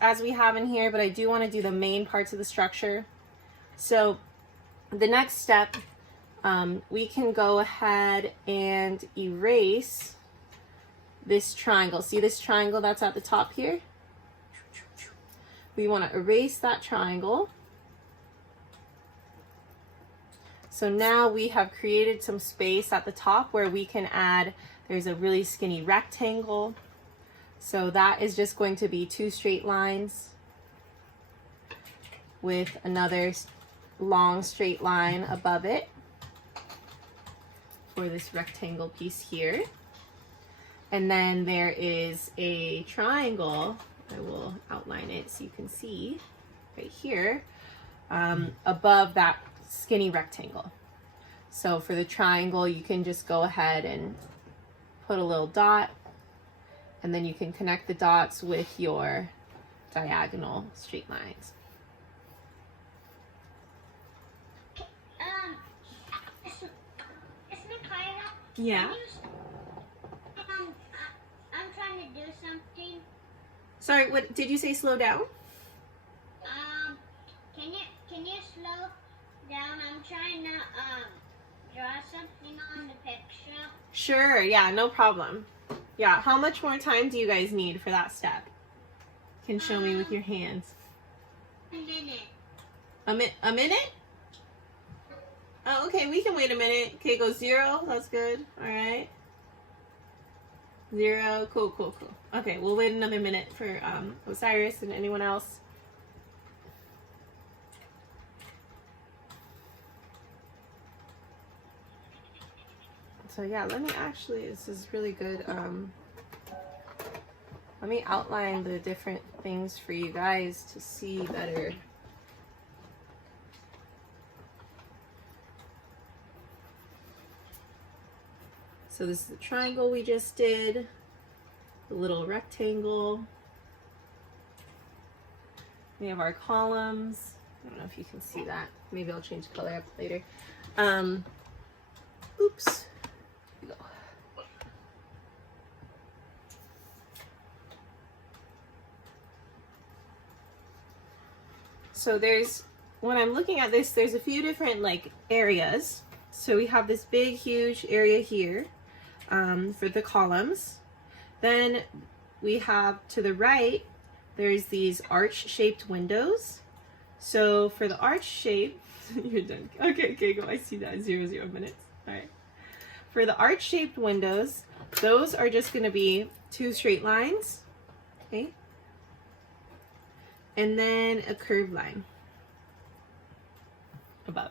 as we have in here, but I do want to do the main parts of the structure. So the next step, we can go ahead and erase this triangle. See this triangle that's at the top here? We want to erase that triangle. So now we have created some space at the top where we can add, there's a really skinny rectangle. So that is just going to be 2 straight lines with another long straight line above it for this rectangle piece here. And then there is a triangle. I will outline it so you can see right here above that skinny rectangle. So for the triangle, you can just go ahead and put a little dot, and then you can connect the dots with your diagonal straight lines. Yeah. I'm trying to do something. Sorry, what did you say? Slow down? Can you slow down? I'm trying to draw something on the picture. Sure. Yeah, no problem. Yeah. How much more time do you guys need for that step? You can show me with your hands. A minute. A minute? Oh, okay, we can wait a minute. Okay, go 0. That's good. All right. 0. Cool, cool, cool. Okay, we'll wait another minute for Osiris and anyone else. So yeah, let me actually, this is really good. Let me outline the different things for you guys to see better. So this is the triangle we just did, the little rectangle. We have our columns. I don't know if you can see that. Maybe I'll change the color up later. Oops. Here we go. So there's, when I'm looking at this, there's a few different like areas. So we have this big, huge area here. For the columns. Then we have to the right, there's these arch-shaped windows. So for the arch shape, you're done. Okay, go. I see that. 0 minutes. All right. For the arch-shaped windows, those are just going to be 2 straight lines. Okay. And then a curved line above.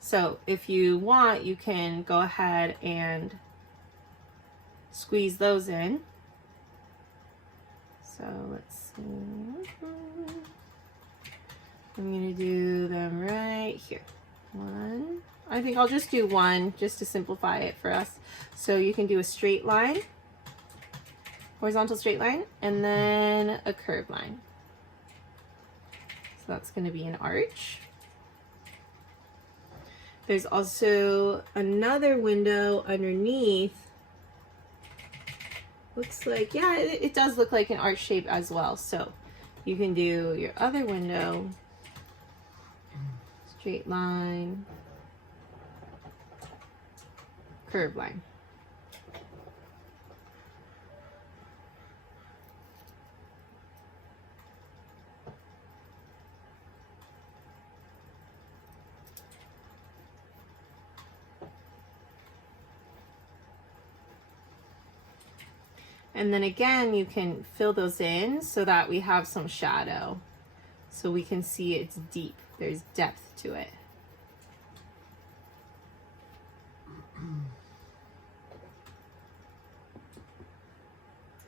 So if you want, you can go ahead and squeeze those in. So let's see. I'm going to do them right here. 1. I think I'll just do 1 just to simplify it for us. So you can do a straight line, horizontal straight line, and then a curved line. So that's going to be an arch. There's also another window underneath. Looks like, yeah, it does look like an arch shape as well. So you can do your other window, straight line, curved line. And then again, you can fill those in so that we have some shadow. So we can see it's deep. There's depth to it.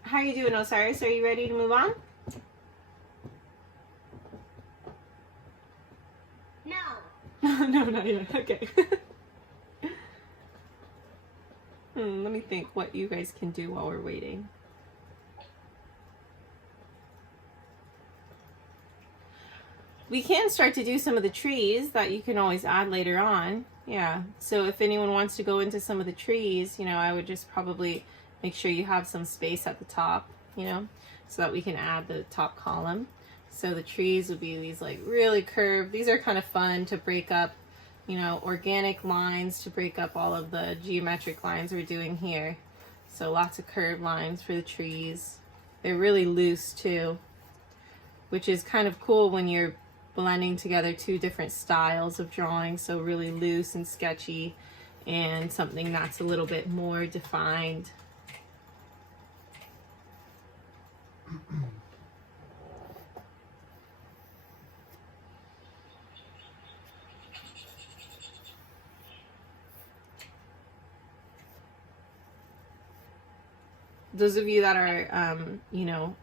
How are you doing, Osiris? Are you ready to move on? No. No, not yet. Okay. Let me think what you guys can do while we're waiting. We can start to do some of the trees that you can always add later on. Yeah, so if anyone wants to go into some of the trees, you know, I would just probably make sure you have some space at the top. you know, so that we can add the top column. So the trees would be these like really curved. These are kind of fun to break up, you know, organic lines, to break up all of the geometric lines we're doing here. So lots of curved lines for the trees. They're really loose too, which is kind of cool when you're blending together two different styles of drawing. So really loose and sketchy, and something that's a little bit more defined. Those of you that are, you know,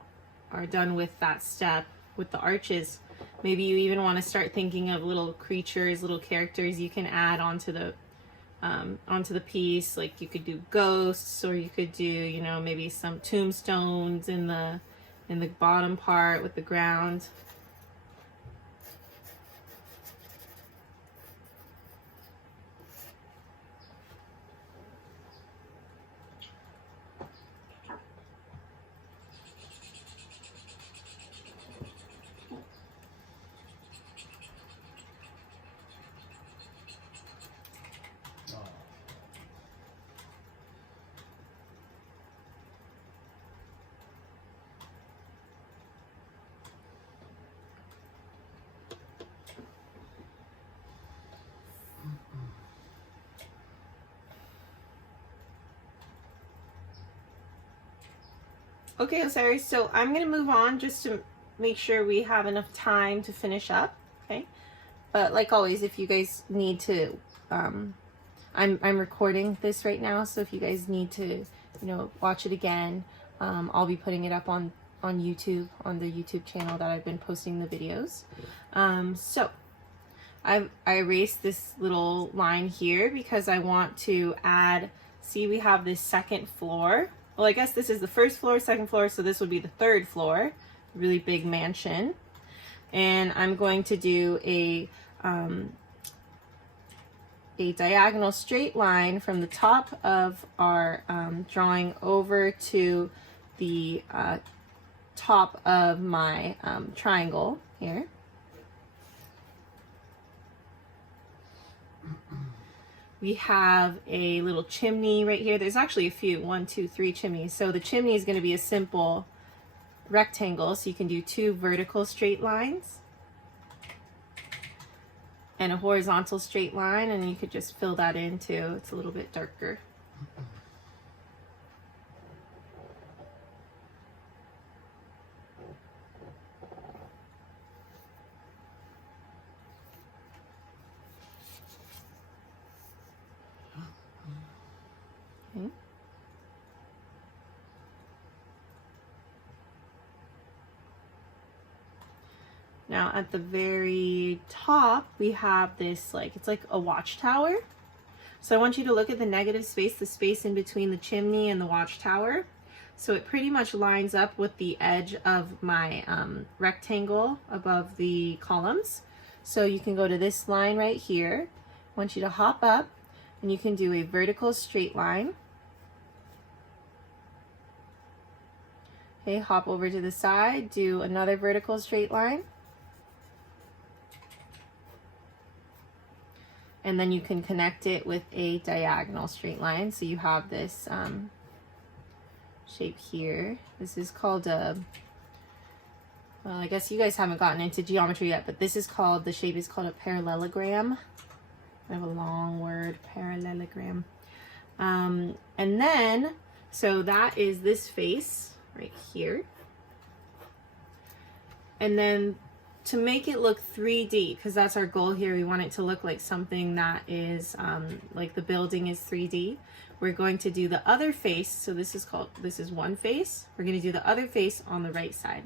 are done with that step with the arches, maybe you even want to start thinking of little creatures, little characters you can add onto the piece. Like you could do ghosts, or you could do, you know, maybe some tombstones in the bottom part with the ground. Okay, Osiris, so I'm going to move on just to make sure we have enough time to finish up, okay? But like always, if you guys need to, I'm recording this right now, so if you guys need to, you know, watch it again, I'll be putting it up on YouTube, on the YouTube channel that I've been posting the videos. So I erased this little line here because I want to add, see, we have this second floor. Well, I guess this is the first floor, second floor, so this would be the third floor, really big mansion. And I'm going to do a diagonal straight line from the top of our drawing over to the top of my triangle here. We have a little chimney right here. There's actually a few, 1, 2, 3 chimneys. So the chimney is going to be a simple rectangle. So you can do 2 vertical straight lines and a horizontal straight line, and you could just fill that in too. It's a little bit darker. Okay. Now at the very top, we have this, like, it's like a watchtower. So I want you to look at the negative space, the space in between the chimney and the watchtower. So it pretty much lines up with the edge of my rectangle above the columns. So you can go to this line right here. I want you to hop up, and you can do a vertical straight line. Okay, hop over to the side, do another vertical straight line. And then you can connect it with a diagonal straight line. So you have this shape here. This is called a, well, I guess you guys haven't gotten into geometry yet, but this is called, the shape is called a parallelogram. I have a long word, parallelogram. And then, so that is this face right here. And then to make it look 3D, because that's our goal here, we want it to look like something that is like the building is 3D. We're going to do the other face. So this is one face. We're going to do the other face on the right side.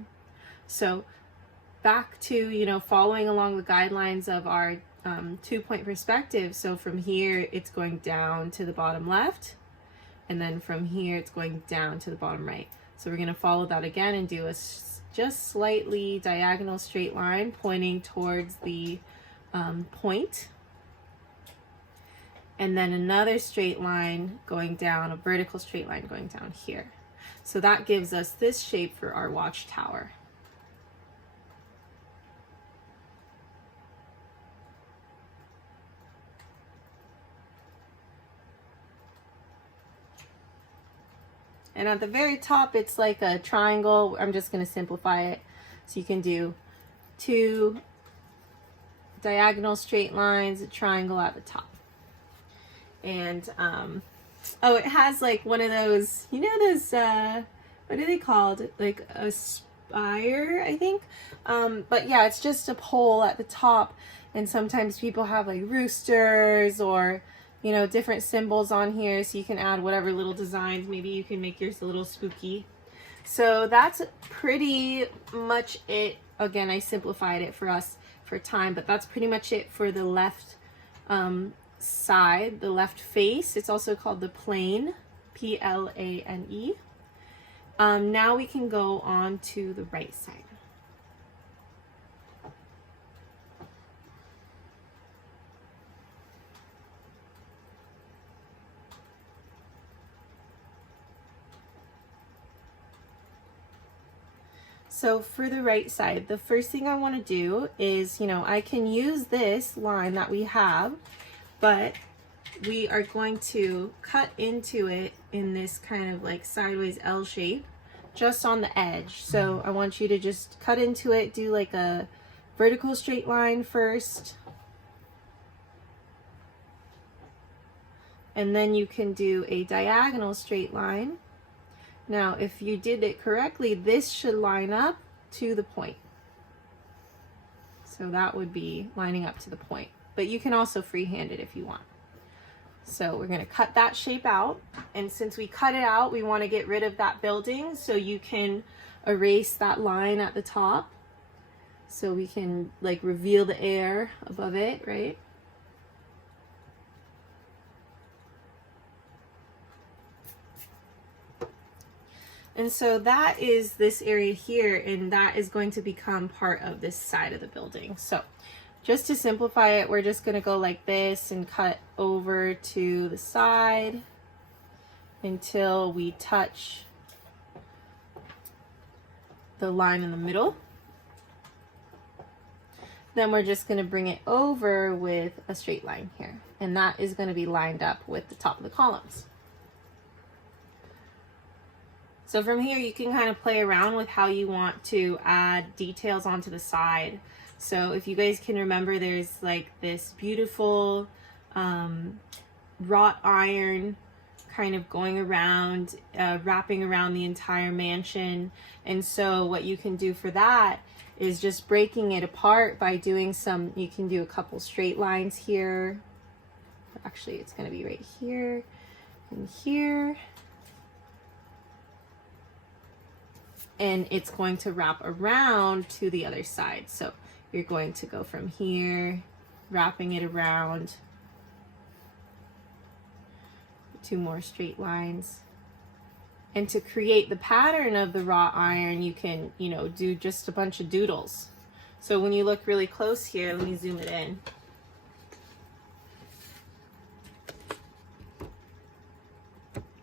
So back to, you know, following along the guidelines of our 2-point perspective. So from here, it's going down to the bottom left. And then from here, it's going down to the bottom right. So we're going to follow that again and do a just slightly diagonal straight line pointing towards the point. And then another straight line going down, a vertical straight line going down here. So that gives us this shape for our watchtower. And at the very top, it's like a triangle. I'm just going to simplify it. So you can do 2 diagonal straight lines, a triangle at the top. And, oh, it has like one of those, you know, those, what are they called? Like a spire, I think. But yeah, it's just a pole at the top. And sometimes people have like roosters or, you know, different symbols on here, so you can add whatever little designs. Maybe you can make yours a little spooky. So that's pretty much it. Again, I simplified it for us for time, but that's pretty much it for the left side, the left face. It's also called the plane, P-L-A-N-E. Now we can go on to the right side. So for the right side, the first thing I want to do is, you know, I can use this line that we have, but we are going to cut into it in this kind of like sideways L shape, just on the edge. So I want you to just cut into it, do like a vertical straight line first, and then you can do a diagonal straight line. Now, if you did it correctly, this should line up to the point. So that would be lining up to the point, but you can also freehand it if you want. So we're going to cut that shape out. And since we cut it out, we want to get rid of that building. So you can erase that line at the top. So we can like reveal the air above it, right? And so that is this area here, and that is going to become part of this side of the building. So just to simplify it, we're just going to go like this and cut over to the side until we touch the line in the middle. Then we're just going to bring it over with a straight line here, and that is going to be lined up with the top of the columns. So from here, you can kind of play around with how you want to add details onto the side. So if you guys can remember, there's like this beautiful wrought iron kind of going around, wrapping around the entire mansion. And so what you can do for that is just breaking it apart by doing some, you can do a couple straight lines here. Actually, it's going to be right here and here. And it's going to wrap around to the other side. So you're going to go from here, wrapping it around. 2 more straight lines. And to create the pattern of the wrought iron, you can, you know, do just a bunch of doodles. So when you look really close here, let me zoom it in.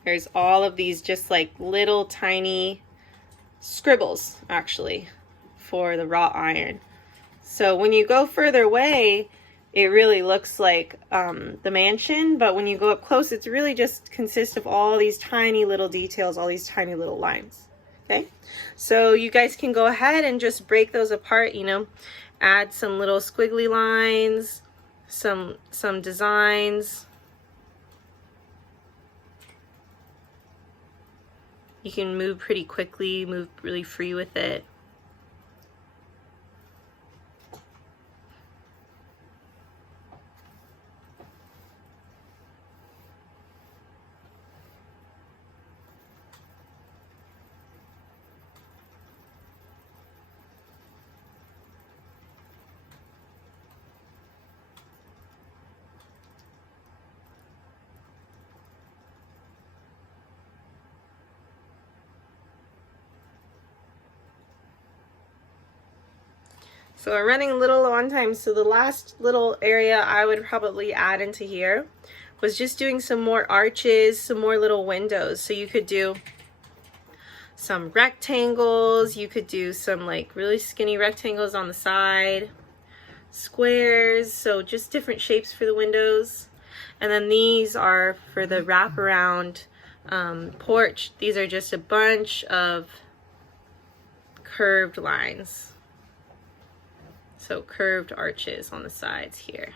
There's all of these just like little tiny scribbles actually for the wrought iron. So when you go further away, it really looks like the mansion, but when you go up close, it's really just consists of all these tiny little details, all these tiny little lines. Okay, so you guys can go ahead and just break those apart, you know, add some little squiggly lines, some designs. You can move pretty quickly, move really free with it. So we're running a little low on time, so the last little area I would probably add into here was just doing some more arches, some more little windows. So you could do some rectangles. You could do some like really skinny rectangles on the side, squares, so just different shapes for the windows. And then these are for the wraparound porch. These are just a bunch of curved lines, so curved arches on the sides here.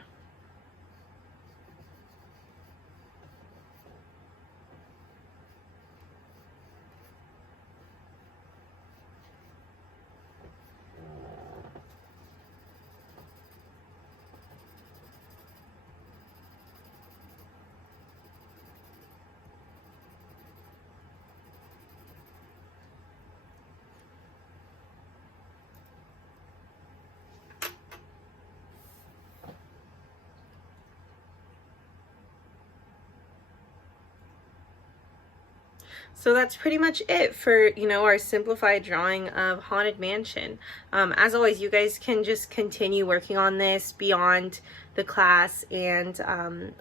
So that's pretty much it for, you know, our simplified drawing of Haunted Mansion. As always, you guys can just continue working on this beyond the class, and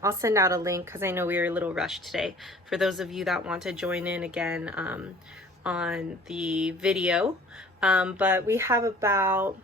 I'll send out a link because I know we were a little rushed today for those of you that want to join in again on the video. But we have about